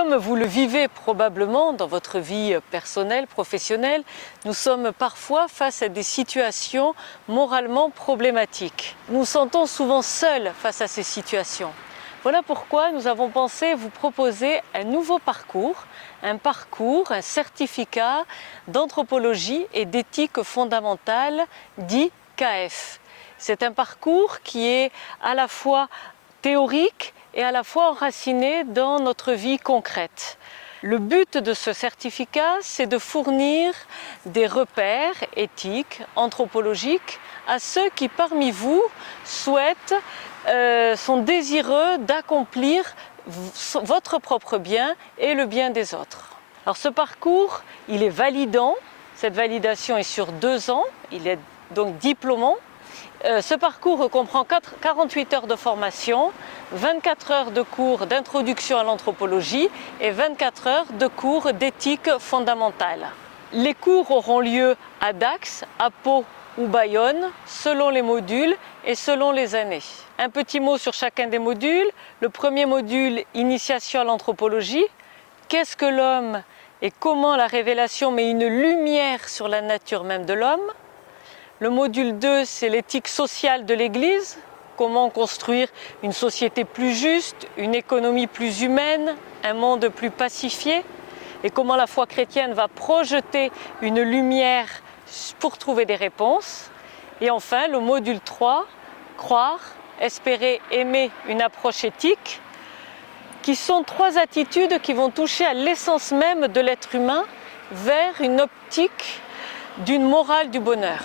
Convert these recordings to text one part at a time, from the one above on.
Comme vous le vivez probablement dans votre vie personnelle, professionnelle, nous sommes parfois face à des situations moralement problématiques. Nous nous sentons souvent seuls face à ces situations. Voilà pourquoi nous avons pensé vous proposer un nouveau parcours, un certificat d'anthropologie et d'éthique fondamentale dit KF. C'est un parcours qui est à la fois théorique et à la fois enraciné dans notre vie concrète. Le but de ce certificat, c'est de fournir des repères éthiques, anthropologiques à ceux qui parmi vous sont désireux d'accomplir votre propre bien et le bien des autres. Alors ce parcours, il est validant. Cette validation est sur 2 ans, il est donc diplômant. Ce parcours comprend 48 heures de formation, 24 heures de cours d'introduction à l'anthropologie et 24 heures de cours d'éthique fondamentale. Les cours auront lieu à Dax, à Pau ou Bayonne, selon les modules et selon les années. Un petit mot sur chacun des modules. Le premier module, Initiation à l'anthropologie. Qu'est-ce que l'homme et comment la révélation met une lumière sur la nature même de l'homme. Le module 2, c'est l'éthique sociale de l'Église, comment construire une société plus juste, une économie plus humaine, un monde plus pacifié, et comment la foi chrétienne va projeter une lumière pour trouver des réponses. Et enfin, le module 3, croire, espérer, aimer, une approche éthique, qui sont 3 attitudes qui vont toucher à l'essence même de l'être humain vers une optique d'une morale du bonheur.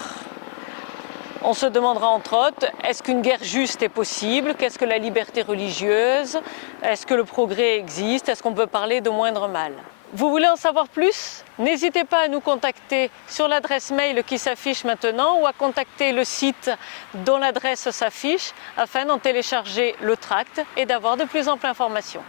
On se demandera entre autres, est-ce qu'une guerre juste est possible? Qu'est-ce que la liberté religieuse? Est-ce que le progrès existe? Est-ce qu'on peut parler de moindre mal? Vous voulez en savoir plus? N'hésitez pas à nous contacter sur l'adresse mail qui s'affiche maintenant ou à contacter le site dont l'adresse s'affiche afin d'en télécharger le tract et d'avoir de plus amples informations.